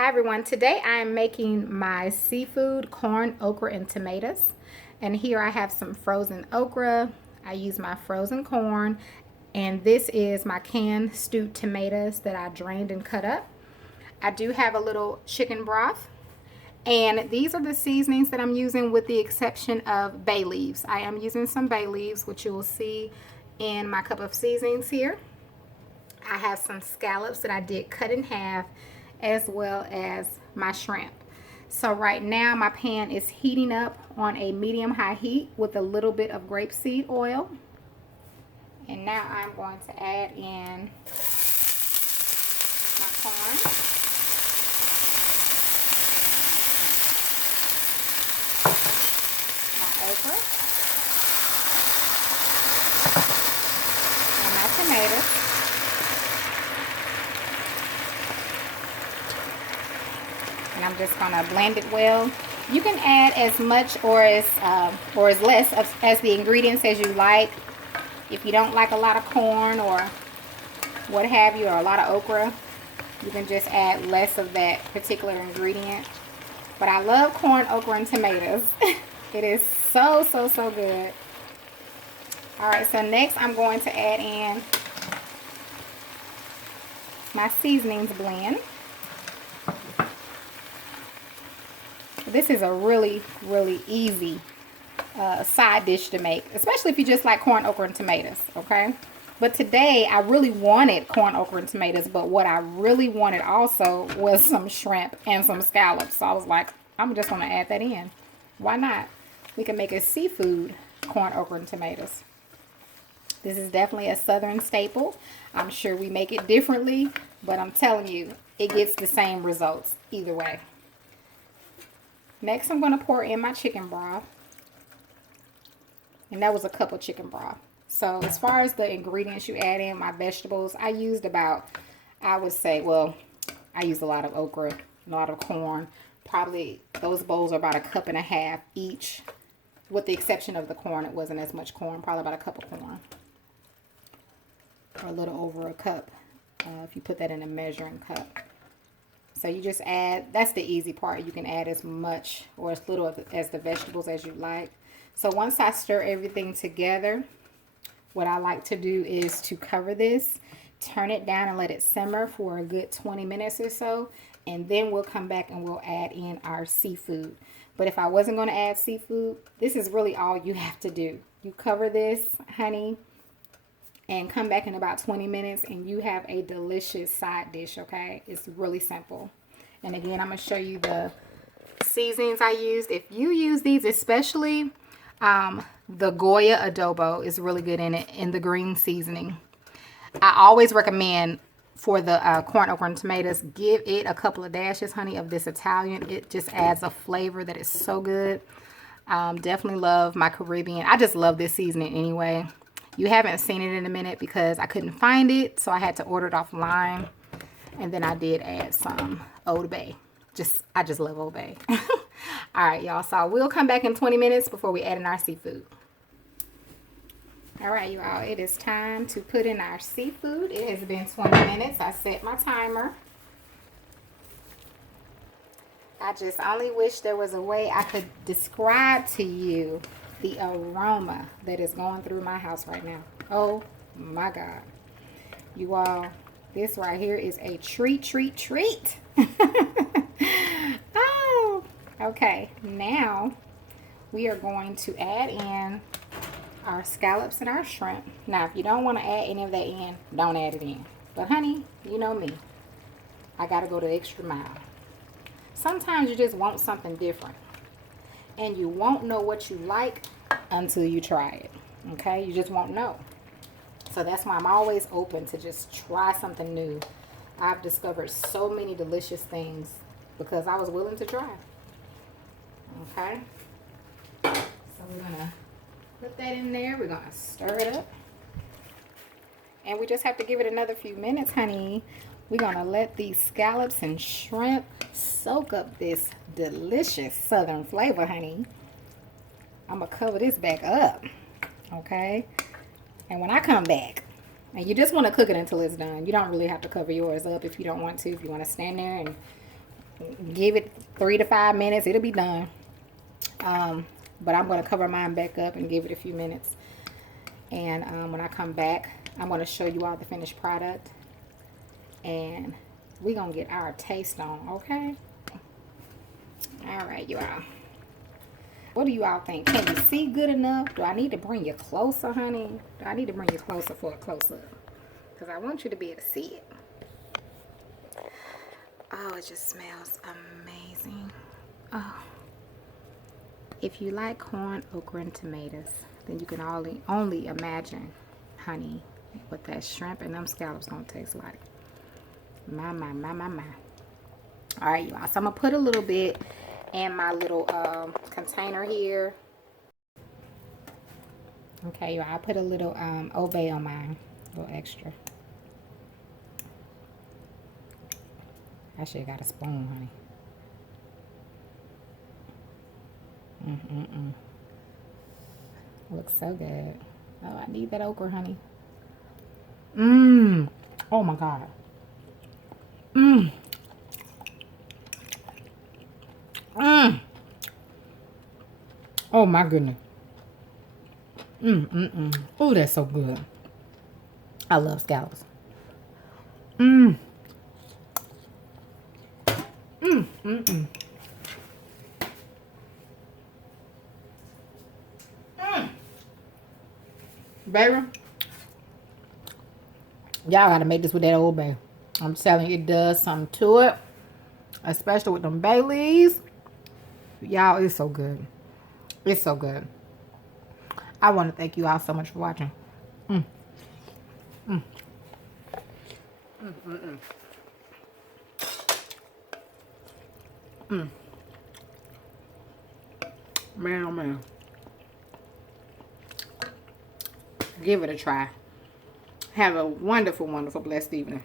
Hi everyone, today I am making my seafood corn, okra, and tomatoes. And here I have some frozen okra. I use my frozen corn, and this is my canned stewed tomatoes that I drained and cut up. I do have a little chicken broth, and these are the seasonings that I'm using with the exception of bay leaves. I am using some bay leaves, which you will see in my cup of seasonings here. I have some scallops that I did cut in half, as well as my shrimp. So right now my pan is heating up on a medium high heat with a little bit of grapeseed oil. And now I'm going to add in my corn. My okra. And my tomatoes. And I'm just going to blend it well. You can add as much or as less as the ingredients as you like. If you don't like a lot of corn or what have you, or a lot of okra, you can just add less of that particular ingredient. But I love corn, okra, and tomatoes. It is so good. Alright, so next I'm going to add in my seasonings blend. This is a really easy side dish to make, especially if you just like corn, okra, and tomatoes, okay? But today I really wanted corn, okra, and tomatoes, but what I really wanted also was some shrimp and some scallops. So I was like, I'm just going to add that in. Why not? We can make a seafood corn, okra, and tomatoes. This is definitely a southern staple. I'm sure we make it differently, but I'm telling you, it gets the same results either way. Next, I'm going to pour in my chicken broth. And that was a cup of chicken broth. So as far as the ingredients you add in, my vegetables, I used about, I would say, well, I used a lot of okra, a lot of corn. Probably those bowls are about a cup and a half each. With the exception of the corn, it wasn't as much corn. Probably about a cup of corn. Or a little over a cup if you put that in a measuring cup. So you just add, that's the easy part. You can add as much or as little as the vegetables as you like. So once I stir everything together, what I like to do is to cover this, turn it down and let it simmer for a good 20 minutes or so. And then we'll come back and we'll add in our seafood. But if I wasn't going to add seafood, this is really all you have to do. You cover this, honey, and come back in about 20 minutes and you have a delicious side dish, okay? It's really simple. And again, I'm going to show you the seasonings I used. If you use these, especially the Goya adobo is really good in it, in the green seasoning. I always recommend for the corn, okra, and tomatoes, give it a couple of dashes, honey, of this Italian. It just adds a flavor that is so good. Definitely love my Caribbean. I just love this seasoning anyway. You haven't seen it in a minute because I couldn't find it, so I had to order it offline. And then I did add some Old Bay. I just love Old Bay. All right, y'all. So we'll come back in 20 minutes before we add in our seafood. All right, you all. It is time to put in our seafood. It has been 20 minutes. I set my timer. I just only wish there was a way I could describe to you the aroma that is going through my house right now. Oh my God. You all, this right here is a treat. Oh, okay. Now we are going to add in our scallops and our shrimp. Now, if you don't want to add any of that in, don't add it in. But honey, you know me. I got to go the extra mile. Sometimes you just want something different. And you won't know what you like until you try it. Okay? You just won't know. So that's why I'm always open to just try something new. I've discovered so many delicious things because I was willing to try. Okay? So we're going to put that in there. We're going to stir it up. And we just have to give it another few minutes, honey. We're going to let these scallops and shrimp soak up this delicious southern flavor, honey. I'm going to cover this back up, okay? And when I come back, and you just want to cook it until it's done. You don't really have to cover yours up if you don't want to. If you want to stand there and Give it 3 to 5 minutes. It'll be done. But I'm going to cover mine back up and give it a few minutes. And when I come back, I'm going to show you all the finished product. And we're going to get our taste on, okay? All right, you all. What do you all think? Can you see good enough? Do I need to bring you closer, honey? Do I need to bring you closer for a close-up? Because I want you to be able to see it. Oh, it just smells amazing. Oh. If you like corn, okra, and tomatoes, then you can only imagine, honey, what that shrimp and them scallops gonna taste like. My. All right, you all. So I'm gonna put a little bit in my little container here. Okay, you all. I put a little Old Bay on mine, a little extra. I should have got a spoon, honey. Looks so good. Oh, I need that okra, honey. Oh my God. Oh my goodness. Oh, that's so good. I love scallops. Baby, y'all gotta make this with that Old Bay. I'm telling you, it does something to it, especially with them bay leaves. Y'all, it's so good. It's so good. I want to thank you all so much for watching. Man, oh man. Give it a try. Have a wonderful, wonderful, blessed evening.